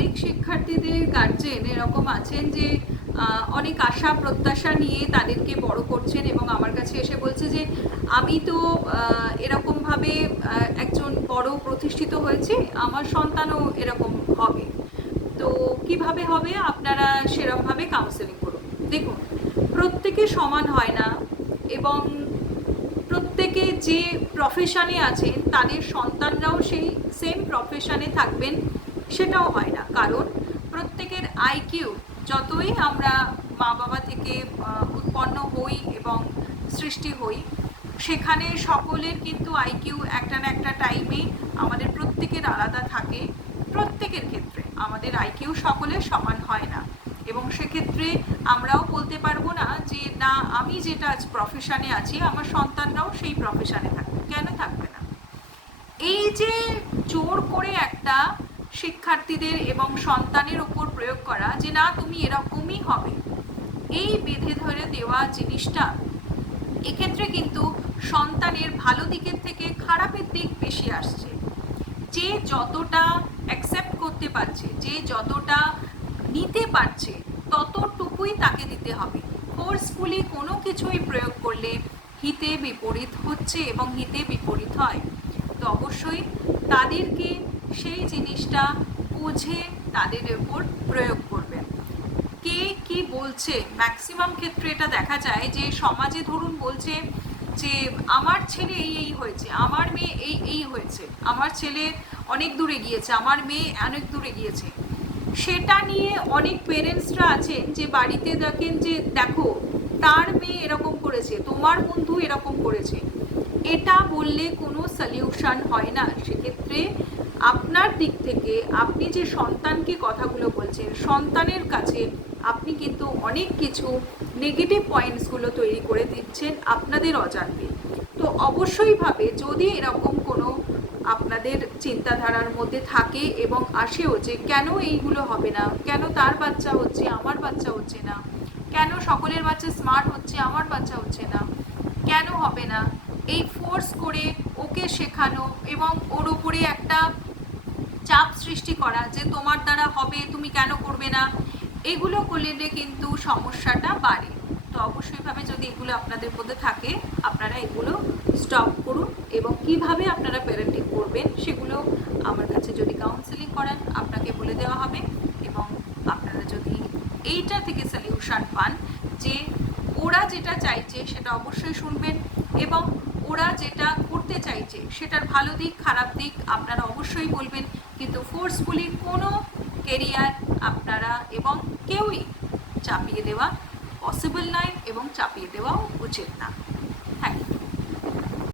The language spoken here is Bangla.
অনেক শিক্ষার্থীদের গার্জেন এরকম আছেন যে অনেক আশা প্রত্যাশা নিয়ে তাদেরকে বড় করছেন এবং আমার কাছে এসে বলছে যে আমি তো এরকমভাবে একজন বড় প্রতিষ্ঠিত হয়েছি, আমার সন্তানও এরকম হবে। তো কিভাবে হবে, আপনারা সেরকমভাবে কাউন্সেলিং করুন। দেখুন, প্রত্যেকে সমান হয় না এবং প্রত্যেকে যে প্রফেশনে আছেন তাদের সন্তানরাও সেই সেম প্রফেশনে থাকবেন সেটাও হয় না। কারণ প্রত্যেকের আইকিউ, যতই আমরা মা বাবা থেকে উৎপন্ন হই এবং সৃষ্টি হই, সেখানে সকলের কিন্তু আইকিউ একটা না একটা টাইমে আমাদের প্রত্যেকের আলাদা থাকে। প্রত্যেকের ক্ষেত্রে আমাদের আইকিউ সকলের সমান হয় না এবং সেক্ষেত্রে আমরাও বলতে পারবো না যে না, আমি যেটা আজ প্রফেশনে আছি আমার সন্তানরাও সেই প্রফেশনে থাকবে। কেন থাকবে না? এই যে জোর করে একটা শিক্ষার্থীদের এবং সন্তানের ওপর প্রয়োগ করা যে না তুমি এরকমই হবে, এই বেঁধে ধরে দেওয়া জিনিসটা এক্ষেত্রে কিন্তু সন্তানের ভালো দিকের থেকে খারাপের দিক বেশি আসছে। যে যতটা অ্যাকসেপ্ট করতে পারছে, যে যতটা নিতে পারছে, ততটুকুই তাকে দিতে হবে। ফোর্সফুলি কোনো কিছুই প্রয়োগ করলে হিতে বিপরীত হচ্ছে এবং হিতে বিপরীত হয়। তো অবশ্যই তাদেরকে সেই জিনিসটা বুঝে তাদের উপর প্রয়োগ করবেন। কে কি বলছে, ম্যাক্সিমাম ক্ষেত্রে এটা দেখা যায় যে সমাজে ধরুন বলছে যে আমার ছেলে এই এই হয়েছে, আমার মেয়ে এই এই হয়েছে, আমার ছেলে অনেক দূরে গিয়েছে, আমার মেয়ে অনেক দূরে গিয়েছে। সেটা নিয়ে অনেক পেরেন্টসরা আছেন যে বাড়িতে দেখেন যে দেখো তার মেয়ে এরকম করেছে, তোমার বন্ধু এরকম করেছে। এটা বললে কোনো সলিউশন হয় না। সেক্ষেত্রে আপনার দিক থেকে আপনি যে সন্তানকে কথাগুলো বলছেন, সন্তানের কাছে আপনি কিন্তু অনেক কিছু নেগেটিভ পয়েন্টসগুলো তৈরি করে দিচ্ছেন আপনাদের অজান্তে। তো অবশ্যইভাবে যদি এরকম কোনো আপনাদের চিন্তাধারার মধ্যে থাকে এবং আসেও যে কেন এইগুলো হবে না, কেন তার বাচ্চা হচ্ছে আমার বাচ্চা হচ্ছে না, কেন সকলের বাচ্চা স্মার্ট হচ্ছে আমার বাচ্চা হচ্ছে না, কেন হবে না, এই ফোর্স করে ওকে শেখানো এবং ওর উপরে একটা চাপ সৃষ্টি করা যে তোমার দ্বারা হবে, তুমি কেন করবে না, এগুলো করলে কিন্তু সমস্যাটা বাড়ে। তো অবশ্যইভাবে যদি এগুলো আপনাদের মধ্যে থাকে আপনারা এগুলো স্টপ করুন এবং কিভাবে আপনারা প্যারেন্টিং করবেন সেগুলো আমার কাছে যদি কাউন্সেলিং করান আপনাকে বলে দেওয়া হবে। এবং আপনারা যদি এইটা থেকে সলিউশন পান যে ওরা যেটা চাইছে সেটা অবশ্যই শুনবেন এবং ওরা যেটা করতে চাইছে সেটার ভালো দিক খারাপ দিক আপনারা অবশ্যই বলবেন, কিন্তু ফোর্সফুলি কোনো কেরিয়ার আপনারা এবং কেউই চাপিয়ে দেওয়া পসিবল নয় এবং চাপিয়ে দেওয়াও উচিত না।